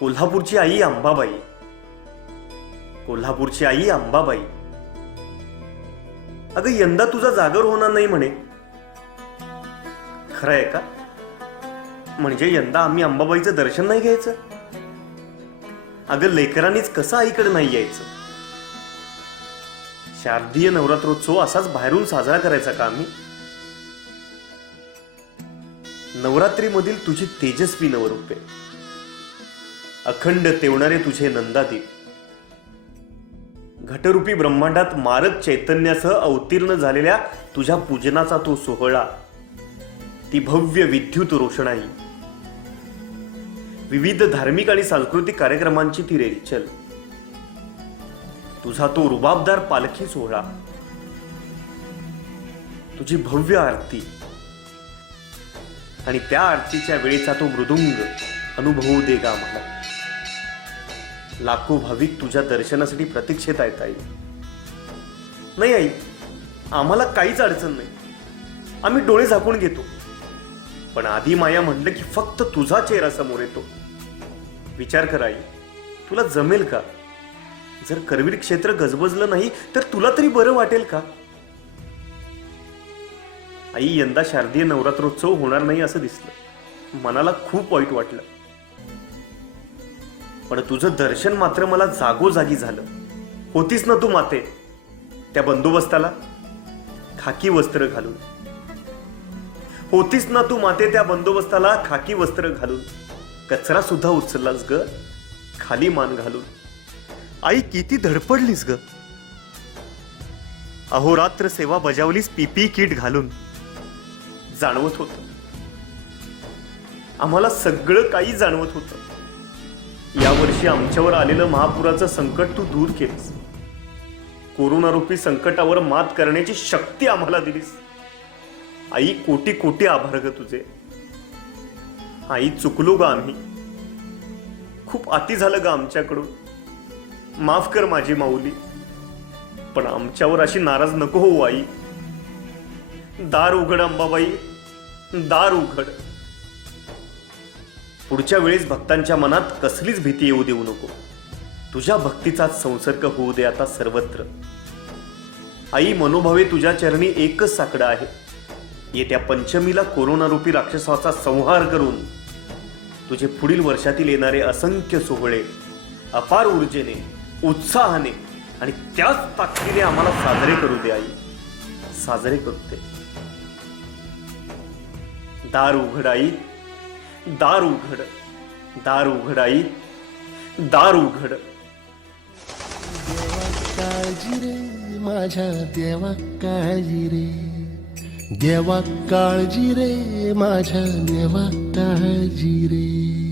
कोल्हापूरची आई अंबाबाई. कोल्हापूरची आई अंबाबाई. अगं यंदा तुझा जागर होणार नाही म्हणे. खरं आहे का? म्हणजे यंदा आम्ही अंबाबाईचं दर्शन नाही घ्यायचं? अगं लेकरांनीच कसं आईकडे नाही यायचं? शारदीय नवरात्रोत्सव असाच बाहेरून साजरा करायचा का आम्ही? नवरात्रीमधील तुझी तेजस्वी नवरूपे. अखंड तेवणारे तुझे नंदादीप. घटरूपी ब्रह्मांडात मारक चैतन्यासह अवतीर्ण झालेल्या तुझ्या पूजनाचा तो सोहळा. ती भव्य विद्युत रोषणाई. विविध धार्मिक आणि सांस्कृतिक कार्यक्रमांची ती रेलचल. तुझा तो रुबाबदार पालखी सोहळा. तुझी भव्य आरती. आणि त्या आरतीच्या वेळेचा तो मृदुंग अनुभवू दे गा मला. लाखो भाविक तुझ्या दर्शनासाठी प्रतीक्षेत आहेत आई. नाही आई. आम्हाला काहीच अडचण नाही. आम्ही डोळे झाकून घेतो. पण आधी माया म्हणलं की फक्त तुझा चेहरा समोर येतो. विचार कर आई. तुला जमेल का? जर करवीर क्षेत्र गजबजलं नाही तर तुला तरी बरं वाटेल का? आई यंदा शारदीय नवरात्रोत्सव होणार नाही असं दिसलं. मनाला खूप वाईट वाटलं. पण तुझं दर्शन मात्र मला जागोजागी झालं. होतीस ना तू माते? त्या बंदोबस्ताला? खाकी वस्त्र घालून. होतीस ना तू माते त्या बंदोबस्ताला खाकी वस्त्र घालून? कचरा सुद्धा उचललास ग खाली मान घालून. आई किती धडपडलीस ग. अहोरात्र सेवा बजावलीस पीपी किट घालून. जाणवत होत. आम्हाला सगळं काही जाणवत होतं. यावर्षी आमच्यावर आलेलं महापुराचं संकट तू दूर केलंस. कोरोनारूपी संकटावर मात करण्याची शक्ती आम्हाला दिलीस. आई कोटी कोटी आभार ग तुझे. आई चुकलो ग आम्ही. खूप अति झालं ग आमच्याकडून. माफ कर माझी माऊली. पण आमच्यावर अशी नाराज नको हो आई. दार उघड अंबाबाई. दार उघड. पुढच्या वेळेस भक्तांच्या मनात कसलीच भीती येऊ देऊ नको. तुझ्या भक्तीचाच संसर्ग होऊ दे आता सर्वत्र. आई मनोभावे तुझ्या चरणी एकच साकडं आहे. येत्या पंचमीला कोरोनारूपी राक्षसाचा संहार करून तुझे पुढील वर्षातील येणारे असंख्य सोहळे अपार ऊर्जेने उत्साहाने आणि त्याच ताकदीने आम्हाला साजरे करू दे आई. साजरे करू दे दार उघड आई. दार उघड दार उघड आई दार उघड काळजी रे माझ्या देवा काळजी रे. देवा काळजी रे माझ्या देवा काळजी रे.